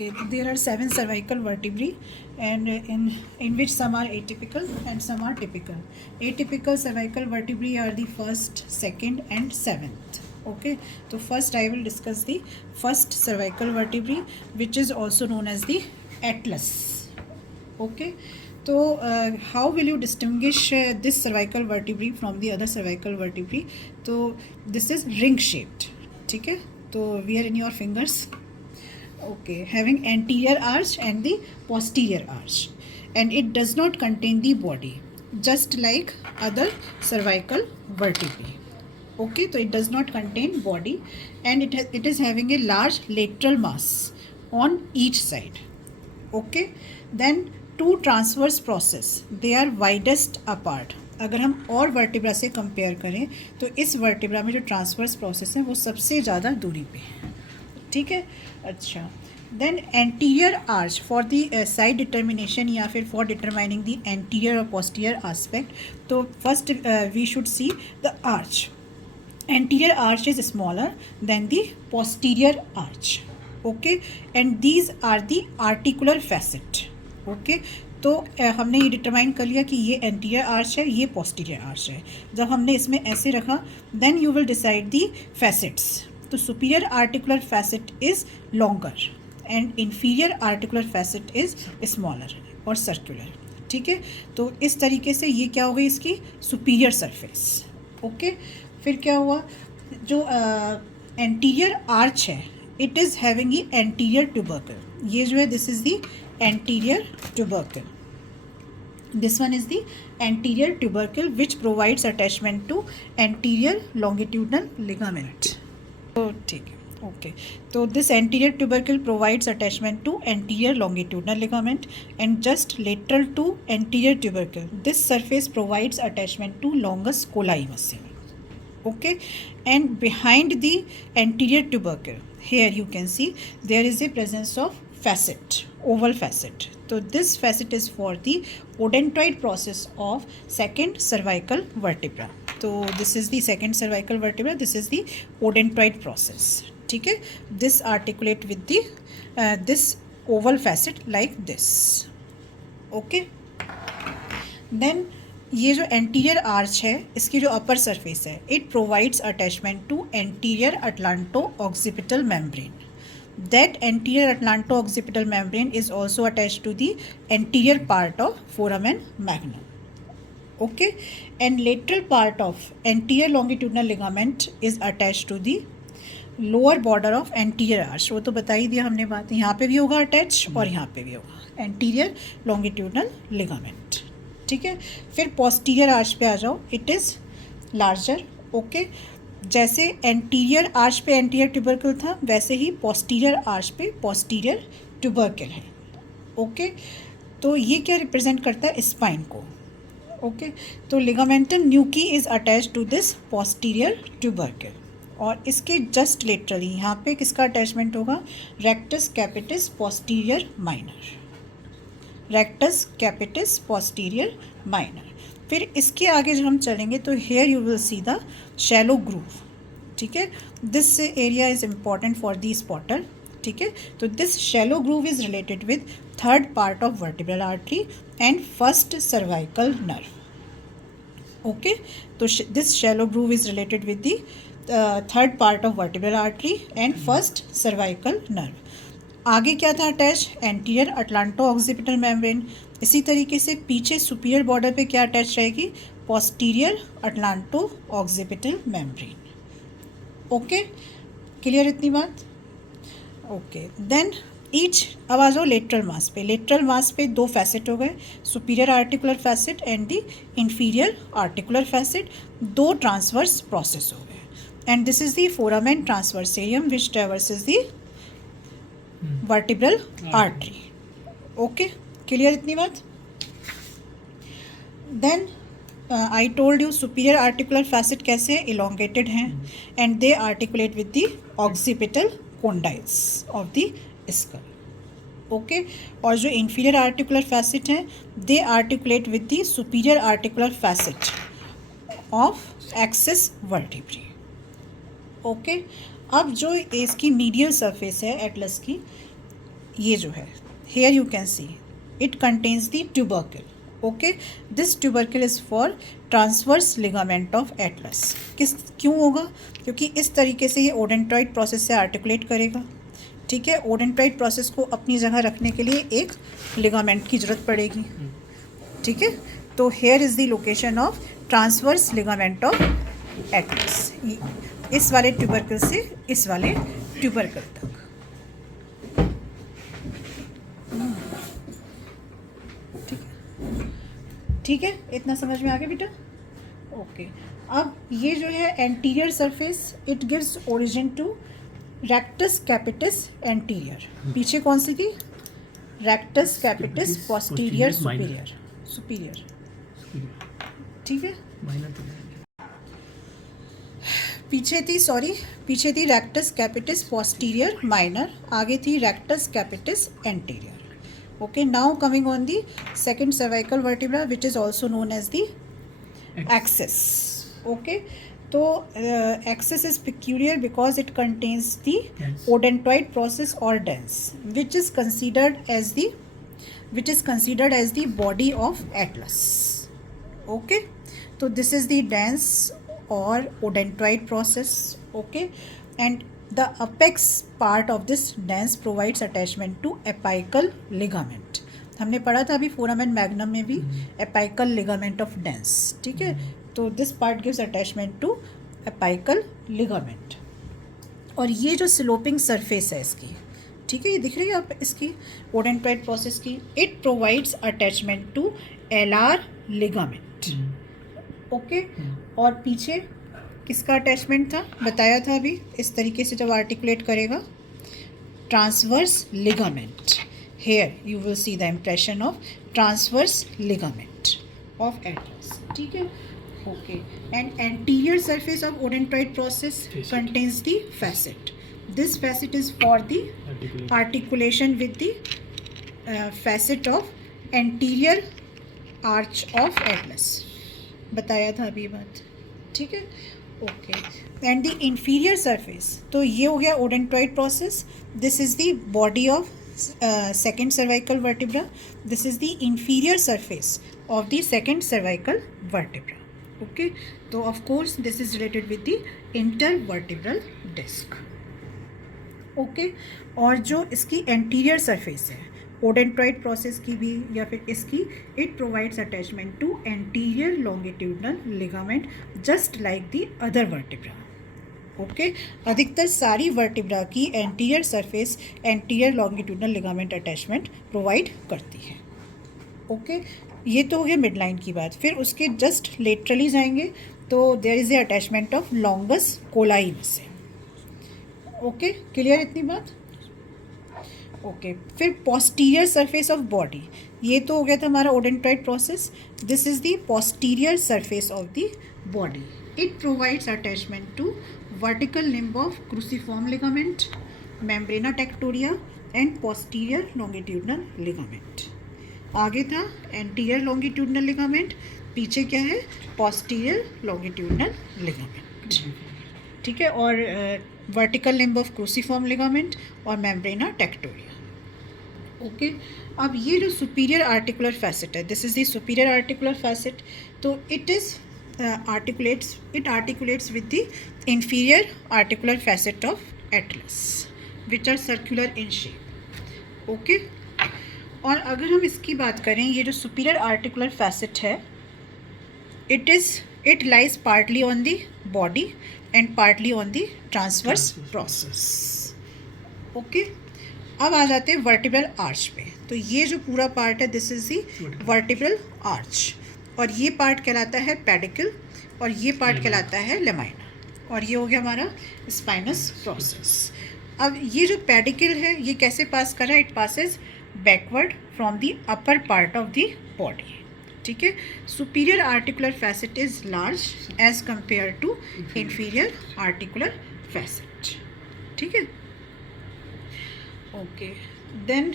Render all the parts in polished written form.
Okay, there are 7 cervical vertebrae, and in which some are atypical and some are typical. Atypical cervical vertebrae are the first, second, and seventh. Okay, so first I will discuss the first cervical vertebrae, which is also known as the atlas. Okay, so how will you distinguish this cervical vertebrae from the other cervical vertebrae? So this is ring shaped. Okay, so wear in your fingers. Okay, having anterior arch and the posterior arch, and it does not contain the body, just like other cervical vertebrae. Okay, so it does not contain body, and it is having a large lateral mass on each side. Okay, then two transverse process, they are widest apart. अगर हम और vertebra से compare करें तो इस vertebra में जो transverse process है वो सबसे ज़्यादा दूरी पे है. ठीक है. अच्छा, then anterior arch for the side determination या फिर फॉर डिटरमाइनिंग द एंटीरियर और पोस्टीरियर आस्पेक्ट. तो first we should see the arch. Anterior arch is smaller than the posterior arch. Okay, and these are the articular facet. Okay, तो हमने ये determine कर लिया कि ये एंटीरियर आर्च है, ये पोस्टीरियर आर्च है. जब हमने इसमें ऐसे रखा, then you will decide the facets. तो superior articular facet is longer and inferior articular facet is smaller और सर्कुलर. ठीक है, तो इस तरीके से ये क्या हो गई इसकी सुपीरियर सरफेस. ओके, फिर क्या हुआ, जो एंटीरियर आर्च है it is having a anterior tubercle. ये जो है this is the anterior tubercle. This one is the anterior tubercle which provides attachment to anterior longitudinal ligament. तो ठीक है. Okay, so this anterior tubercle provides attachment to anterior longitudinal ligament, and just lateral to anterior tubercle, this surface provides attachment to longus colli muscle. Okay, and behind the anterior tubercle, here you can see there is a presence of facet, oval facet. So this facet is for the odontoid process of second cervical vertebra. So this is the second cervical vertebra, this is the odontoid process. ठीक है, this articulate with the this oval facet like this. Okay, then ये जो anterior arch है इसकी जो upper surface है it provides attachment to anterior atlanto occipital membrane. That anterior atlanto occipital membrane is also attach to the anterior part of foramen magnum. Okay, and lateral part of anterior longitudinal ligament is attach to the lower border of anterior arch. वो तो बता ही दिया हमने बात, यहाँ पे भी होगा अटैच और यहाँ पे भी होगा एंटीरियर लॉन्गिट्यूडनल लिगामेंट. ठीक है, फिर पोस्टीरियर आर्च पे आ जाओ, इट इज़ लार्जर. ओके, जैसे एंटीरियर आर्च पे एंटीरियर ट्यूबरकल था वैसे ही पोस्टीरियर आर्च पे पोस्टीरियर ट्यूबरकल है. ओके, तो ये क्या रिप्रेजेंट करता है, स्पाइन को. ओके, तो ligamentum nuchae is attach to this posterior tubercle, और इसके जस्ट लेटरली यहाँ पे किसका अटैचमेंट होगा, rectus capitis posterior minor. Rectus capitis posterior minor. फिर इसके आगे जब हम चलेंगे तो here you will see the shallow groove. ठीक है, this area is important for the spotter. ठीक है, तो this shallow groove is related with third part of vertebral artery and first cervical nerve. Okay, तो this shallow groove is related with the third part of vertebral artery and first cervical nerve. आगे क्या था attach, anterior atlanto occipital membrane. इसी तरीके से पीछे superior border पे क्या अटैच रहेगी, posterior atlanto occipital membrane. Okay, clear इतनी बात. Okay, then each. अब आ जाओ लेटरल मास पे. लेटरल मास पे दो फैसेट हो गए, superior articular facet and the inferior articular facet. दो ट्रांसवर्स प्रोसेस हो गए, and this is the foramen transversarium which traverses the vertebral artery. Okay, clear इतनी बात. then I told you superior articular facet कैसे हैं, elongated हैं and they articulate with the occipital condyles of the skull. Okay, और जो inferior articular facet हैं they articulate with the superior articular facet of axis vertebrae. Okay, अब जो इसकी medial surface है एटलस की, ये जो है, here you can see it contains the tubercle. Okay, this tubercle is for transverse ligament of atlas. क्यों होगा? क्योंकि इस तरीके से ये ओडेंट्रॉइड प्रोसेस से आर्टिकुलेट करेगा. ठीक है, ओडेंट्रॉइड प्रोसेस को अपनी जगह रखने के लिए एक लिगामेंट की जरूरत पड़ेगी. ठीक है, तो here is the location of transverse ligament of Atlas, इस वाले ट्यूबरकल से इस वाले ट्यूबरकल तक. ठीक है, इतना समझ में आ गया बेटा? ओके, अब ये जो है anterior surface, it gives origin to rectus capitis anterior. पीछे कौन सी थी? Rectus capitis posterior superior. ठीक है, पीछे थी रेक्टस कैपिटस पोस्टीरियर माइनर, आगे थी rectus capitis anterior. Okay, now coming on the second cervical vertebra, which is also known as the axis. Okay, so axis is peculiar because it contains the odontoid process or dens, which is considered as the body of atlas. Okay, so this is the dens or odontoid process. Okay, and the apex part of this dens provides attachment to apical ligament. हमने पढ़ा था अभी foramen magnum में भी apical ligament of dens. ठीक है, तो this part gives attachment to apical ligament. और ये जो स्लोपिंग सरफेस है इसकी, ठीक है, ये दिख रही है आप इसकी ओडेंट्रॉइड प्रोसेस की, it provides attachment to LR ligament. Okay, और पीछे किसका अटैचमेंट था? बताया था अभी, इस तरीके से जब आर्टिकुलेट करेगा, transverse ligament. Here you will see the impression of transverse ligament of atlas. ठीक है, okay. And anterior surface of odontoid process contains the facet. This facet is for the articulation with the facet of anterior arch of atlas. बताया था अभी बात. ठीक है, okay. And the inferior surface, तो ये हो गया odontoid process. This is the body of second cervical vertebra. This is the inferior surface of the second cervical vertebra. Okay, तो of course this is related with the intervertebral disc. Okay, और जो इसकी anterior surface है ओडेंट्रॉइड process की भी या फिर इसकी, it provides attachment to anterior longitudinal ligament just like the other vertebra. Okay, अधिकतर सारी वर्टिब्रा की anterior surface anterior longitudinal ligament attachment provide करती है. ओके, ये तो हो गया मिड लाइन की बात. फिर उसके जस्ट लेटरली जाएंगे तो there is the attachment of longus colli में से. ओके, क्लियर इतनी बात? ओके, फिर पोस्टीरियर सरफेस ऑफ बॉडी, ये तो हो गया था हमारा odontoid process. This is the posterior surface of the body. It provides attachment to vertical limb of cruciform ligament, membrana tectoria and posterior longitudinal ligament. आगे था एंटीरियर लॉन्गिट्यूडनल लिगामेंट, पीछे क्या है? Posterior longitudinal ligament. ठीक है, और vertical limb of cruciform ligament और membrana tectoria. Okay, अब ये जो सुपीरियर आर्टिकुलर फैसेट है, this is the superior articular facet. तो it is articulates with the inferior articular facet of atlas which are circular in shape. Okay, और अगर हम इसकी बात करें, ये जो सुपीरियर आर्टिकुलर फैसेट है, it lies partly on the body and partly on the transverse process. Okay, अब आ जाते हैं वर्टिब्रल आर्च पे. तो ये जो पूरा पार्ट है, this is the vertebral arch, और ये पार्ट कहलाता है पेडिकल और ये पार्ट कहलाता है लेमाइना, और ये हो गया हमारा स्पाइनस प्रोसेस. अब ये जो पेडिकल है ये कैसे पास कर रहा है? It passes backward from the upper part of the body. ठीक है, superior articular facet is large as compare to inferior articular facet. ठीक है, ओके. देन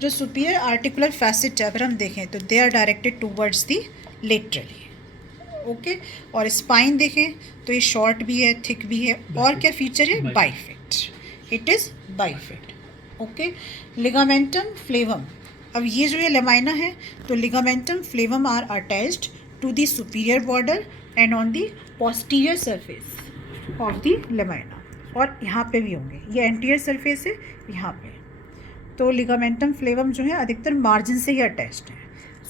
जो सुपीरियर आर्टिकुलर फैसेट है, अगर हम देखें तो they are directed towards the laterally. Okay, और स्पाइन देखें तो ये शॉर्ट भी है, थिक भी है, और क्या फीचर है? Bifid. It is bifid. Okay, ligamentum flavum, अब ये जो ये लेमाइना है तो ligamentum flavum are attached to the superior border and on the posterior surface of the lamina, और यहाँ पे भी होंगे, ये एंटीरियर सरफेस है यहाँ पे। तो लिगामेंटम फ्लेवम जो है अधिकतर मार्जिन से ही अटैच्ड है,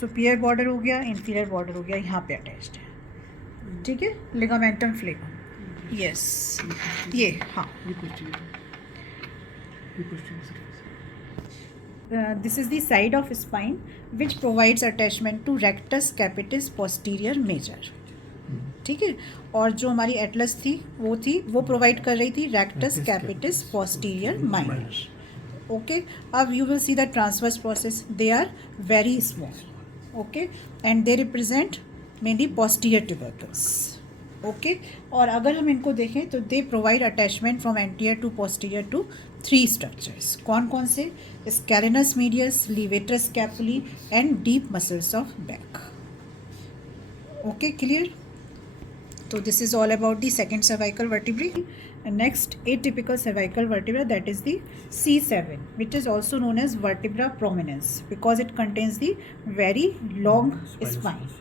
सुपीरियर बॉर्डर हो गया, इंफीरियर बॉर्डर हो गया, यहाँ पे अटैच्ड है, ठीक है, लिगामेंटम फ्लेवम। यस, ये हाँ, this is the side of spine which provides attachment to rectus capitis posterior major, ठीक है। और जो हमारी एटलस थी वो प्रोवाइड कर रही थी rectus capitis posterior minor, okay. अब you will see the transverse process, they are very small, okay, and they represent mainly posterior tubercles, okay. और अगर हम इनको देखें तो they provide attachment from anterior to posterior to 3 structures, कौन कौन से, scalenus medius, levator scapulae and deep muscles of back, okay, clear. So this is all about the second cervical vertebrae. And next, atypical cervical vertebra, that is the C7, which is also known as vertebra prominens because it contains the very long spine.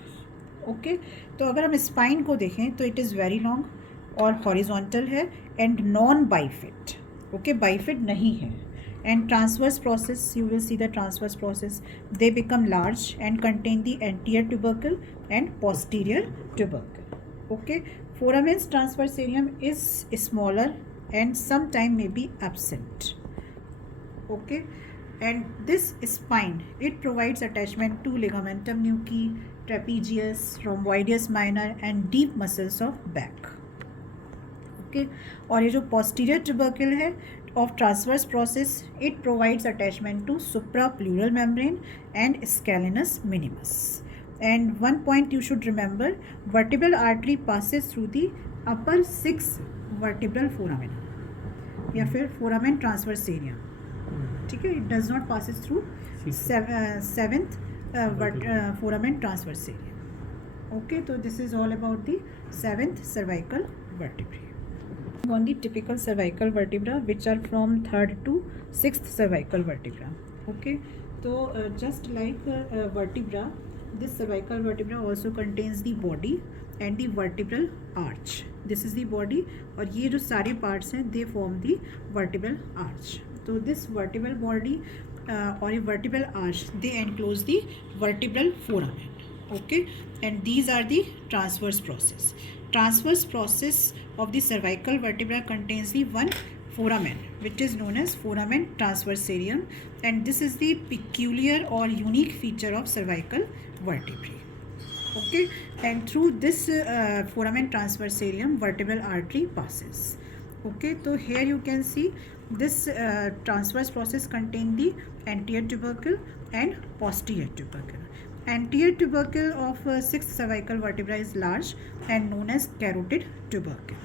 Okay, तो अगर हम spine को देखें तो it is very long और horizontal है and non-bifid. Okay, bifid नहीं है. And transverse process, you will see the transverse process. They become large and contain the anterior tubercle and posterior tubercle. Okay, foramen transversarium is smaller and sometime may be absent, okay, and this spine, it provides attachment to ligamentum nuchae, trapezius, rhomboideus minor and deep muscles of back, okay। और ये जो posterior tubercle है of transverse process, it provides attachment to suprapleural membrane and scalenus minimus. And one point you should remember, vertebral artery passes through the upper 6 vertebral foramina या फिर foramen transversarium, ठीक है, it does not passes through 7th foramen transversarium, okay। तो this is all about the 7th cervical vertebrae. On the typical cervical vertebra which are from 3rd to 6th cervical vertebra, okay। तो just like vertebra, this cervical vertebra also contains the body and the vertebral arch. This is the body और ये जो सारे parts हैं they form the vertebral arch. तो this vertebral body और ये vertebral arch they enclose the vertebral foramen, okay, and these are the transverse process. Transverse process of the cervical vertebra contains the one foramen which is known as foramen transversarium, and this is the peculiar or unique feature of cervical vertebrae, okay, and through this foramen transversarium vertebral artery passes, okay। तो here you can see this transverse process contain the anterior tubercle and posterior tubercle. Anterior tubercle of 6th cervical vertebra is large and known as carotid tubercle,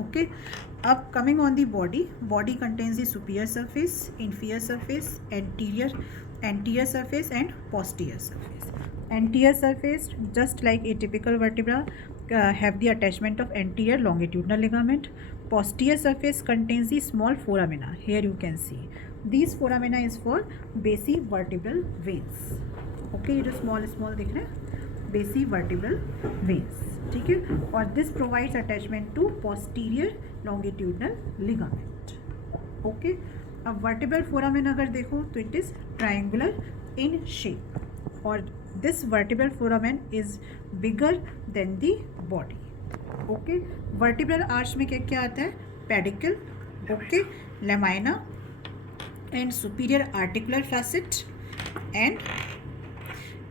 okay। Up coming on the body contains the superior surface, inferior surface, anterior surface and posterior surface. Anterior surface, just like atypical vertebra, have the attachment of anterior longitudinal ligament. Posterior surface contains the small foramina, here you can see these foramina is for basivertebral veins, okay, ये जो small दिख रहे हैं basivertebral veins, ठीक है। और this provides attachment to posterior longitudinal ligament, okay. अब vertebral foramen अगर देखो तो it is triangular in shape और this vertebral foramen is bigger than the body, okay. Vertebral arch में क्या क्या आता है, pedicle, okay, lamina and superior articular facet and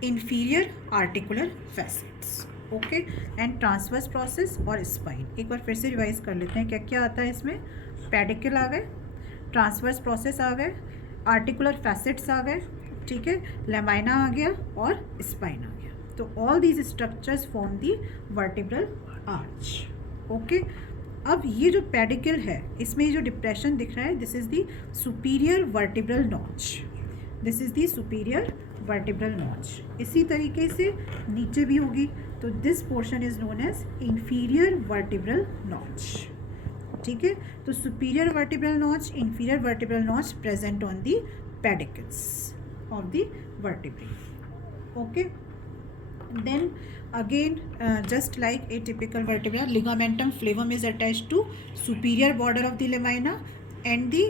inferior articular facets, okay, and transverse process और spine. एक बार फिर से रिवाइज कर लेते हैं क्या क्या आता है इसमें, पेडिकल आ गए, ट्रांसवर्स प्रोसेस आ गए, आर्टिकुलर फैसेट्स आ गए, ठीक है, लेमाइना आ गया और स्पाइन आ गया। तो all these structures form the vertebral arch, okay. अब ये जो पेडिकल है इसमें जो डिप्रेशन दिख रहा है, this is the superior vertebral notch, this is the superior vertebral notch. इसी तरीके से नीचे भी होगी, तो this portion is known as inferior vertebral notch, ठीक है, तो superior vertebral notch, inferior vertebral notch present on the pedicles of the vertebrae. Okay, then again just like atypical vertebra, ligamentum flavum is attached to superior border of the lamina and the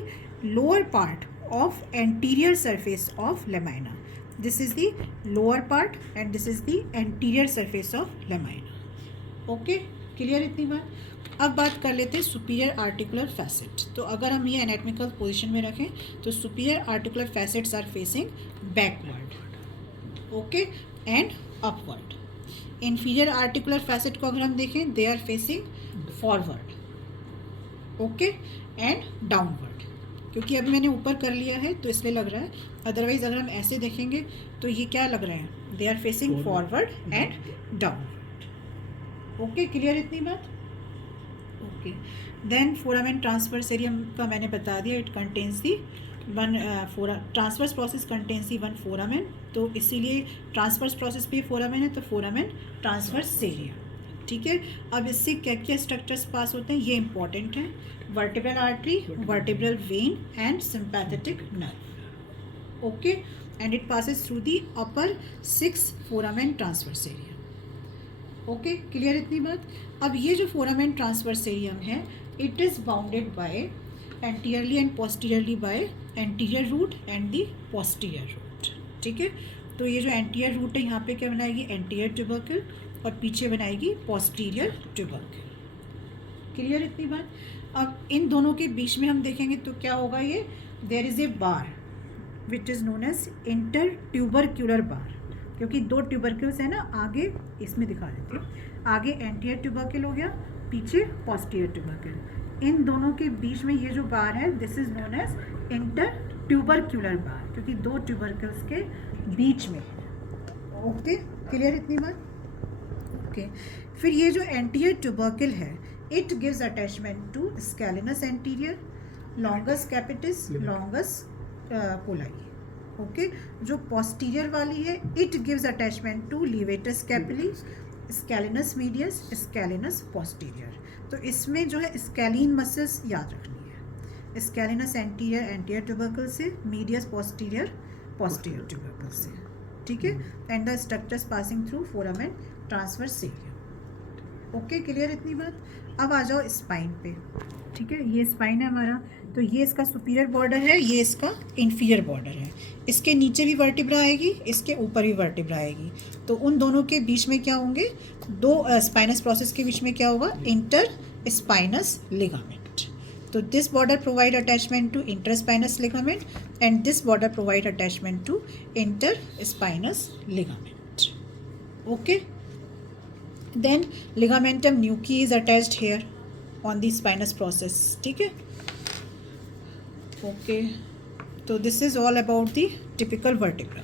lower part of anterior surface of lamina. This is the lower part and this is the anterior surface of lamina. Okay, clear इतनी बात. अब बात कर लेते हैं superior articular facet. तो अगर हम ये एनाटॉमिकल पोजीशन में रखें तो superior articular facets are facing backward, okay, and upward. Inferior articular facet को अगर हम देखें they are facing forward, okay, and downward. क्योंकि अभी मैंने ऊपर कर लिया है तो इसलिए लग रहा है, अदरवाइज अगर हम ऐसे देखेंगे तो ये क्या लग रहे हैं, they are facing forward and downward. Okay, clear इतनी बात. Okay, then foramen transversarium का मैंने बता दिया, it contains the one transverse process contains the one foramen. तो इसीलिए ट्रांसवर्स प्रोसेस पे फोरामेन है तो फोरामेन ट्रांसवर्स एरिया. ठीक है, अब इससे क्या क्या स्ट्रक्चर्स पास होते हैं ये इंपॉर्टेंट है. Vertebral artery, vertebral vein and sympathetic nerve. Okay, and it passes through the upper 6 foramen transversarium. Okay, clear इतनी बात. अब ये जो फोरामेन ट्रांसवर्स एरियम है it is bounded by anteriorly and posteriorly by anterior root and the posterior root. ठीक है, तो ये जो एंटीरियर रूट है यहाँ पे क्या बनाएगी, एंटीरियर ट्यूबरकल, और पीछे बनाएगी पोस्टीरियर ट्यूबरकल. क्लियर इतनी बात. अब इन दोनों के बीच में हम देखेंगे तो क्या होगा, ये there is a bar which is known as intertubercular bar. क्योंकि 2 ट्यूबरकल्स है ना, आगे इसमें दिखा देती हूँ, आगे एंटीरियर ट्यूबरकल हो गया, पीछे पोस्टीरियर ट्यूबरकल. इन दोनों के बीच में ये जो बार है this is known as intertubercular bar, क्योंकि 2 ट्यूबरकल्स के बीच में. ओके, क्लियर इतनी बात. ओके, फिर ये जो एंटीरियर ट्यूबरकल है it gives attachment to scalenus anterior, longus capitis, longus colli. Okay, जो पोस्टीरियर वाली है it gives attachment to levator scapulae, scalenus medius, scalenus posterior. तो इसमें जो है स्कैलिन मसल्स याद रखनी है. स्कैलिनस एंटीरियर एंटीरियर ट्यूबरकल से, मीडियस पोस्टीरियर पोस्टीरियर ट्यूबरकल से. ठीक है, and the structures passing through foramen transversarium. Okay, clear इतनी बात. अब आ जाओ स्पाइन पे. ठीक है, ये स्पाइन है हमारा, तो ये इसका सुपीरियर बॉर्डर है, ये इसका इंफीरियर बॉर्डर है. इसके नीचे भी वर्टिब्रा आएगी, इसके ऊपर भी वर्टिब्रा आएगी. तो उन दोनों के बीच में क्या होंगे, 2 स्पाइनस प्रोसेस के बीच में क्या होगा, इंटर स्पाइनस लिगामेंट. तो this border provide attachment to interspinous ligament and this border provide attachment to interspinous ligament. Okay, then ligamentum nuchae is attached here on the spinous process. ठीक है, okay, तो this is all about the typical vertebra.